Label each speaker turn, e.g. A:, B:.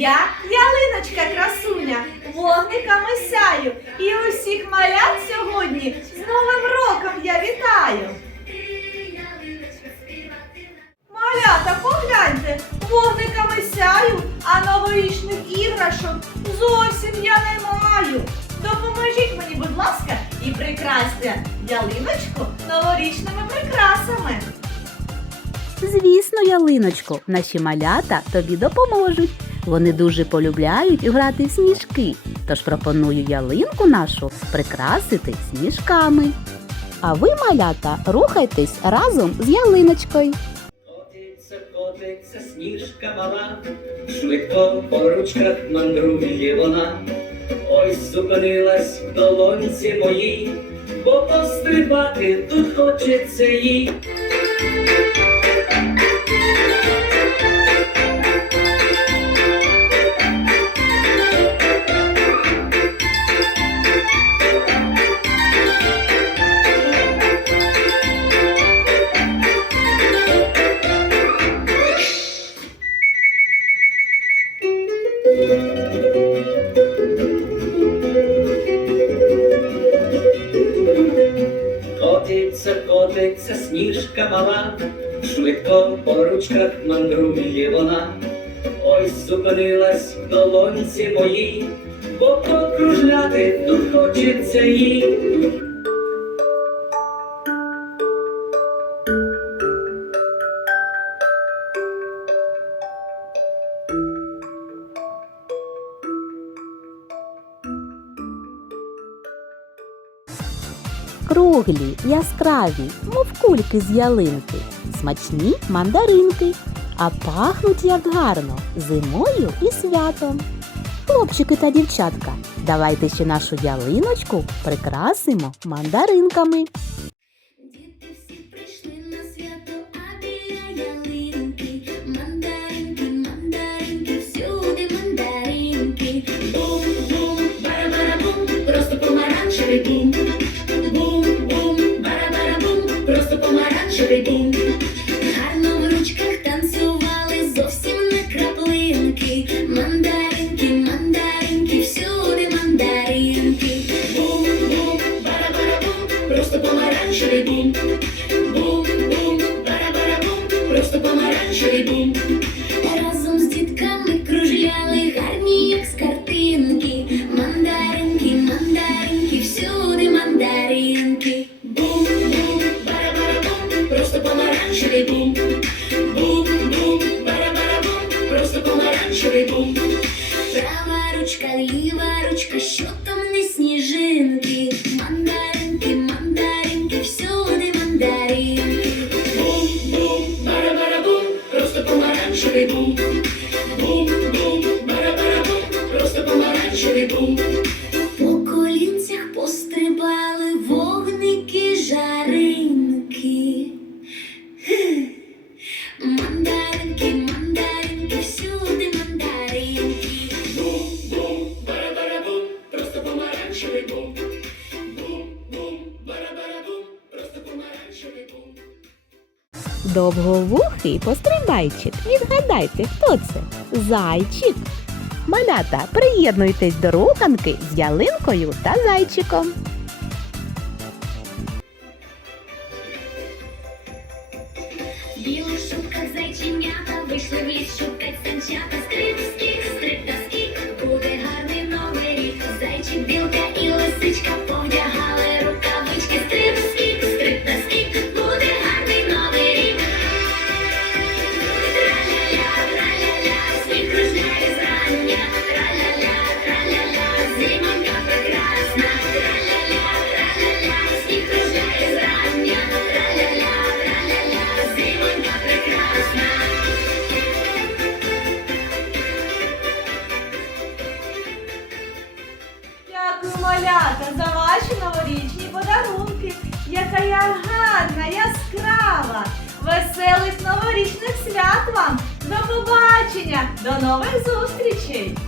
A: Я ялиночка красуня, вогниками сяю. І усіх малят сьогодні з Новим роком я вітаю. Малята, погляньте, вогниками сяю, а новорічних іграшок зовсім я не маю. Допоможіть мені, будь ласка, і прикрасьте ялиночку новорічними прикрасами.
B: Звісно, ялиночко, наші малята тобі допоможуть. Вони дуже полюбляють грати в сніжки, тож пропоную ялинку нашу прикрасити сніжками. А ви, малята, рухайтесь разом з ялиночкою.
C: Котиться, котиться, сніжка мала, швидко по ручках мандрує вона. Ось зупинилась в долонці моїй, бо пострибати тут хочеться їй. Котиться, котиться, сніжка мала, швидко по ручках мандрує вона. Ось зупинилась в долонці моїй, бо покружляти тут хочеться їй.
B: Круглі, яскраві, мов кульки з ялинки, смачні мандаринки, а пахнуть як гарно зимою і святом. Хлопчики та дівчатка, давайте ще нашу ялиночку прикрасимо мандаринками.
D: Помаранчевий. Гарно в ручках танцювали зовсім не краплинки. Мандаринки, мандаринки, всюди мандаринки. Бум-бум, бара-бара-бум, просто помаранчевий бум. Бум-бум, бара-бара-бум, просто помаранчевий бум. Просто. Права ручка, ліва ручка, що там не сніжинки. Мандаринки, мандаринки, всюди мандаринки. Бум-бум, бара-бара-бум, просто помаранчевий бум. Бум-бум, бара-бара-бум, просто помаранчевий бум.
B: Довговухий пострибайчик. Відгадайте, хто це? Зайчик. Малята, приєднуйтесь до руханки з ялинкою та зайчиком.
D: Біла шубка зайченята вийшли
A: Дякую, малята, за ваші новорічні подарунки. Яка я гарна, яскрава. Веселих новорічних свят вам. До побачення, до нових зустрічей!